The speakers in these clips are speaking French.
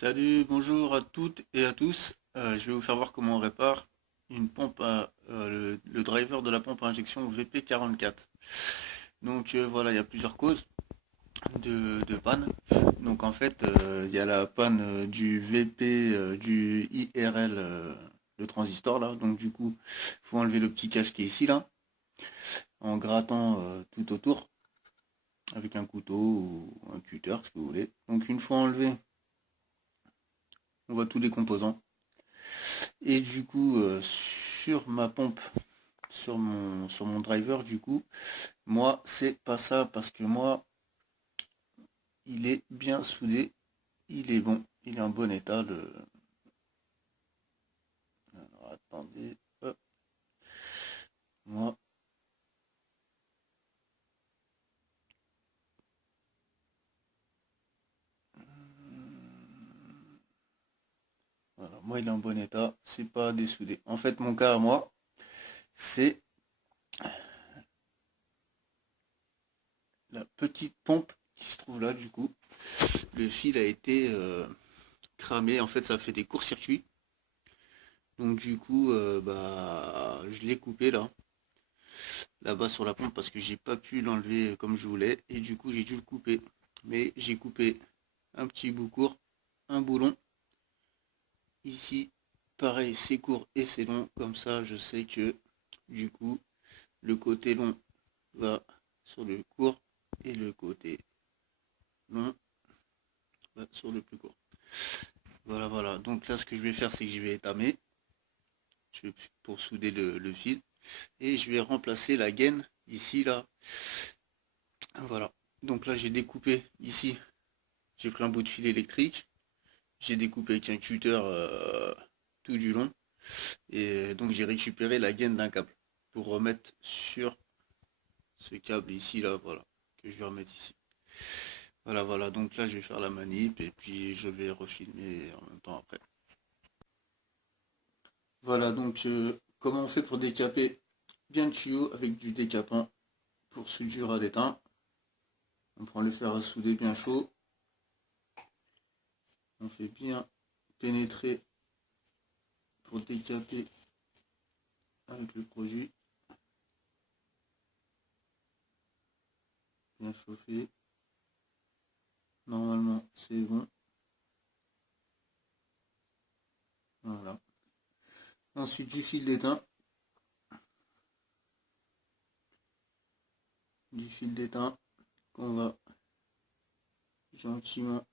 Salut, bonjour à toutes et à tous. Je vais vous faire voir comment on répare une pompe le driver de la pompe à injection VP44. Donc voilà, il y a plusieurs causes de panne. Donc en fait, il y a la panne du VP du IRL, le transistor là. Donc du coup, il faut enlever le petit cache qui est ici là, en grattant tout autour avec un couteau ou un cutter, ce que vous voulez. Donc une fois enlevé, on voit tous les composants. Et du coup, sur ma pompe, sur mon driver, du coup, moi, c'est pas ça parce que moi, il est bien soudé, il est bon, il est en bon état. Alors, attendez, hop, moi, voilà, moi, il est en bon état, c'est pas dessoudé. En fait, mon cas à moi, c'est la petite pompe qui se trouve là, du coup. Le fil a été cramé, en fait, ça fait des courts-circuits. Donc, du coup, bah, je l'ai coupé là. Là-bas sur la pompe parce que j'ai pas pu l'enlever comme je voulais et du coup j'ai dû le couper. Mais j'ai coupé un petit bout court, un boulon. Ici, pareil, c'est court et c'est long. Comme ça, je sais que du coup, le côté long va sur le court et le côté long va sur le plus court. Voilà, voilà. Donc là, ce que je vais faire, c'est que je vais étamer pour souder le fil et je vais remplacer la gaine ici, là. Voilà. Donc là, j'ai découpé ici. J'ai pris un bout de fil électrique, j'ai découpé avec un cutter tout du long, et donc j'ai récupéré la gaine d'un câble pour remettre sur ce câble ici, là, voilà, que je vais remettre ici. Voilà, voilà, donc là je vais faire la manip et puis je vais refilmer en même temps après. Voilà, donc comment on fait pour décaper bien le tuyau avec du décapant pour soudure à l'étain. On prend le fer à souder bien chaud, on fait bien pénétrer pour décaper avec le produit, bien chauffé. Normalement, c'est bon. Voilà. Ensuite, du fil d'étain. Du fil d'étain qu'on va gentiment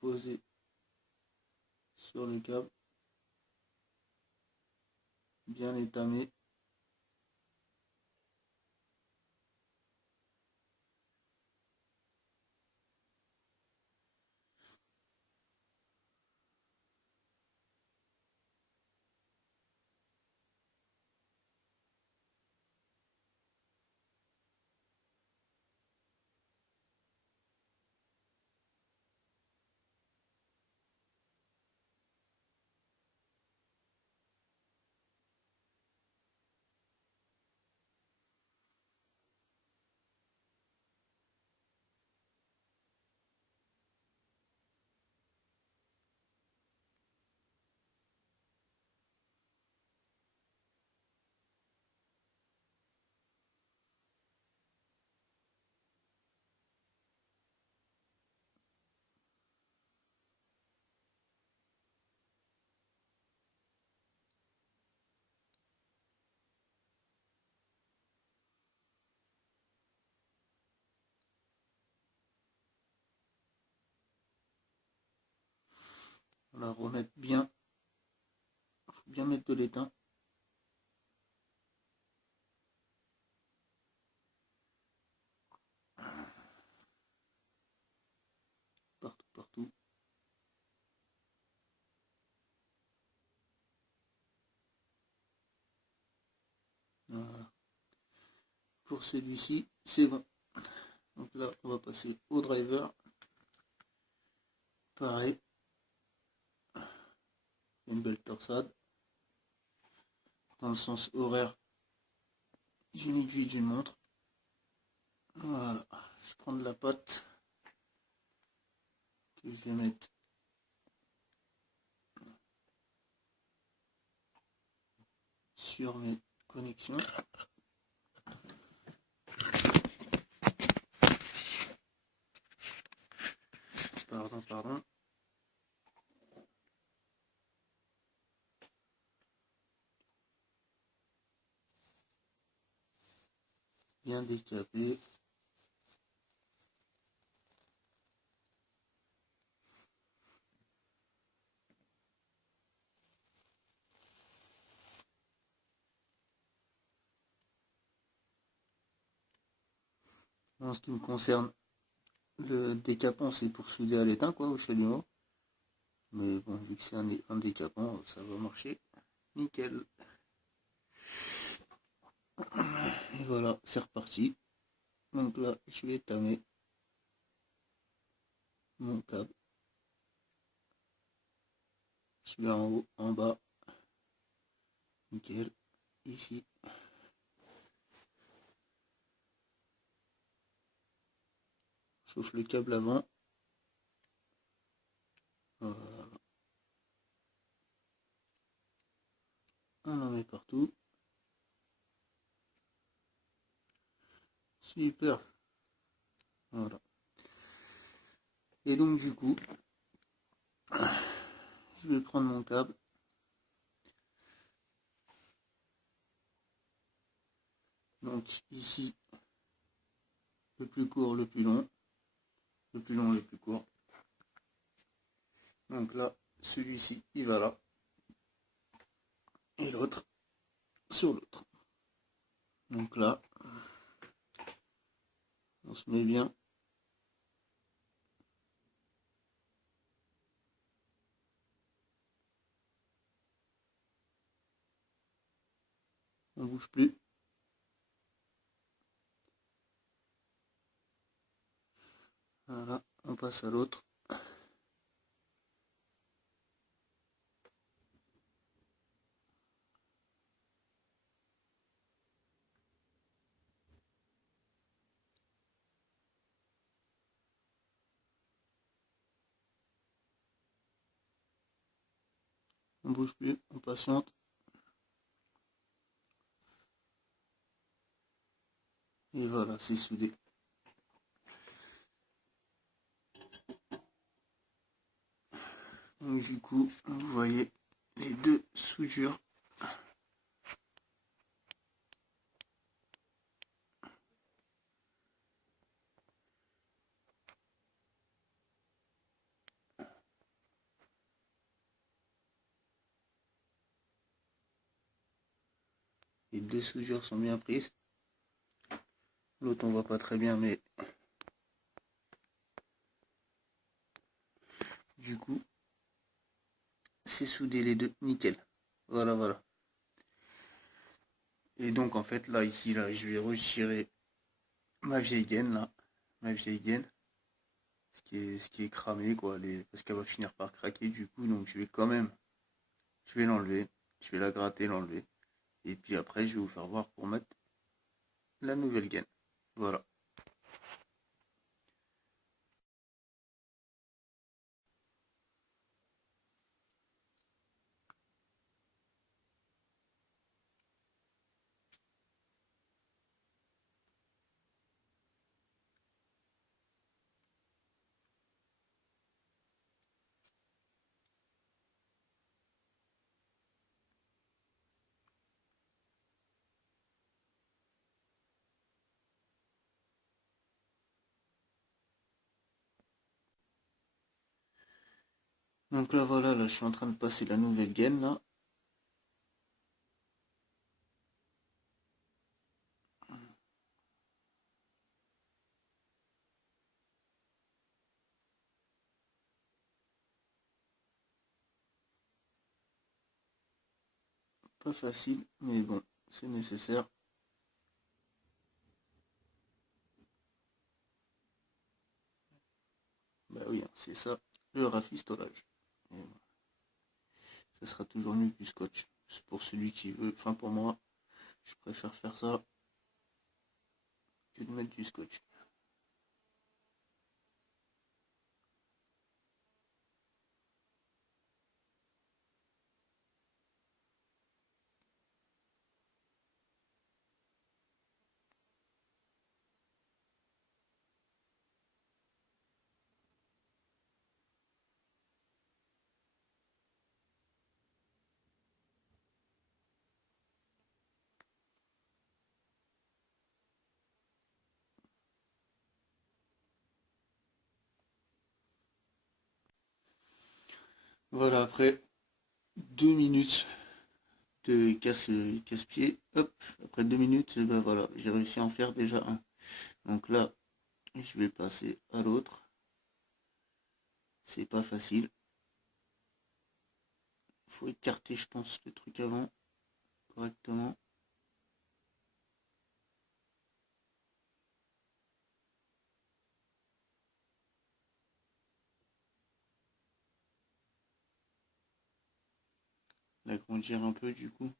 poser sur le câble. Bien étamé. On va remettre bien. Il faut bien mettre de l'étain. Partout, partout. Voilà. Pour celui-ci, c'est bon. Donc là, on va passer au driver. Pareil. Une belle torsade. Dans le sens horaire d'une aiguille d'une montre. Voilà. Je prends de la pâte que je vais mettre sur mes connexions. Pardon. Bien décapé. En ce qui me concerne, le décapant c'est pour souder à l'étain quoi, au chalumeau. Mais bon, vu que c'est un décapant, ça va marcher. Nickel. Et voilà, c'est reparti. Donc là, je vais tamer mon câble. Je vais en haut, en bas. Nickel. Ici. Chauffe le câble avant. Voilà. On en met partout. Super. Voilà. Et donc du coup, je vais prendre mon câble. Donc ici, le plus court, le plus long. Le plus long, le plus court. Donc là, celui-ci, il va là. Et l'autre, sur l'autre. Donc là, on se met bien. On bouge plus. Voilà, on passe à l'autre. On bouge plus, on patiente. Et voilà, c'est soudé. Donc du coup, vous voyez les deux soudures. Les deux soudures sont bien prises. L'autre on voit pas très bien, mais du coup, c'est soudé les deux, nickel. Voilà. Et donc en fait là, ici, là, je vais retirer ma vieille gaine là. Ma vieille gaine. Ce qui est cramé quoi, parce qu'elle va finir par craquer du coup, donc je vais l'enlever. Je vais la gratter, l'enlever. Et puis après, je vais vous faire voir pour mettre la nouvelle gaine. Voilà. Donc là voilà, là je suis en train de passer la nouvelle gaine là. Pas facile, mais bon, c'est nécessaire. Bah oui, hein, c'est ça, le rafistolage. Et bon, ça sera toujours mieux que du scotch. C'est pour celui qui veut, enfin pour moi, je préfère faire ça que de mettre du scotch. Voilà, après 2 minutes de casse-pied, hop, après 2 minutes, ben voilà, j'ai réussi à en faire déjà un. Donc là, je vais passer à l'autre. C'est pas facile. Faut écarter, je pense, le truc avant correctement. L'agrandir un peu du coup.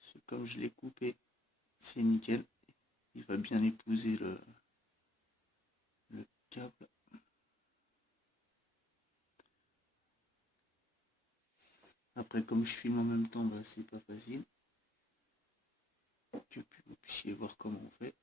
C'est comme je l'ai coupé, c'est nickel. Il va bien épouser le câble. Après, comme je filme en même temps, bah, c'est pas facile. Que vous puissiez voir comment on fait.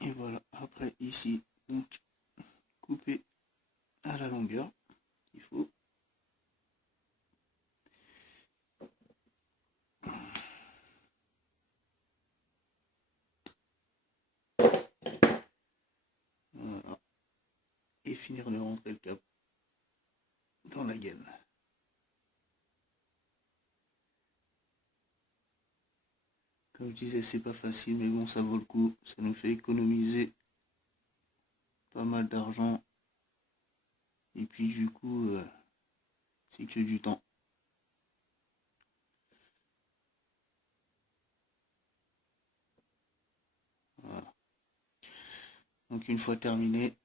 Et voilà, après ici, donc couper à la longueur qu'il faut. Voilà. Et finir de rentrer le câble dans la gaine. Comme je disais, c'est pas facile, mais bon, ça vaut le coup. Ça nous fait économiser pas mal d'argent. Et puis du coup, c'est que du temps. Voilà. Donc une fois terminé,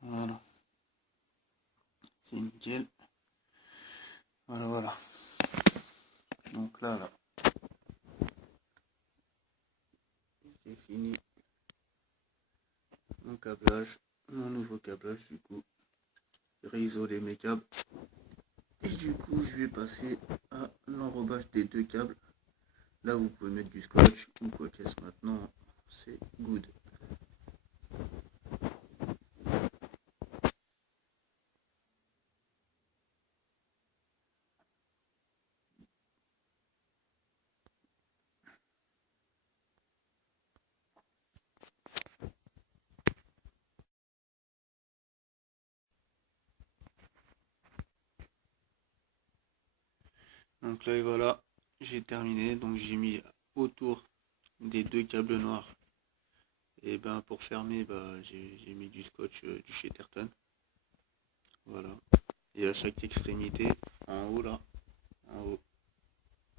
voilà, c'est nickel. Voilà, voilà. Donc là, j'ai fini mon câblage, mon nouveau câblage du coup. Réisoler mes câbles. Et du coup, je vais passer à l'enrobage des deux câbles. Là, vous pouvez mettre du scotch ou quoi qu'est-ce maintenant, c'est good. Donc là et voilà, j'ai terminé. Donc j'ai mis autour des deux câbles noirs. Et ben pour fermer, j'ai mis du scotch du chez Terton. Voilà. Et à chaque extrémité, en haut là, en haut,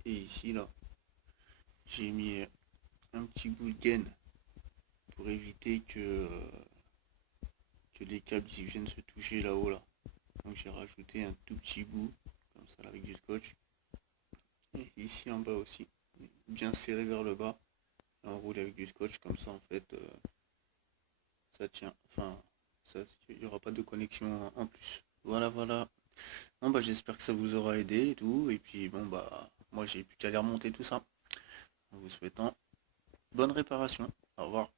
et ici là, j'ai mis un petit bout de gaine pour éviter que les câbles ils viennent se toucher là-haut là. Donc j'ai rajouté un tout petit bout, comme ça là, avec du scotch. Et ici en bas aussi, bien serré vers le bas, et enroulé avec du scotch, comme ça en fait ça tient. Enfin, il n'y aura pas de connexion en plus. Voilà, voilà. Bon bah j'espère que ça vous aura aidé et tout. Et puis bon bah moi j'ai plus qu'à aller remonter tout ça. En vous souhaitant bonne réparation. Au revoir.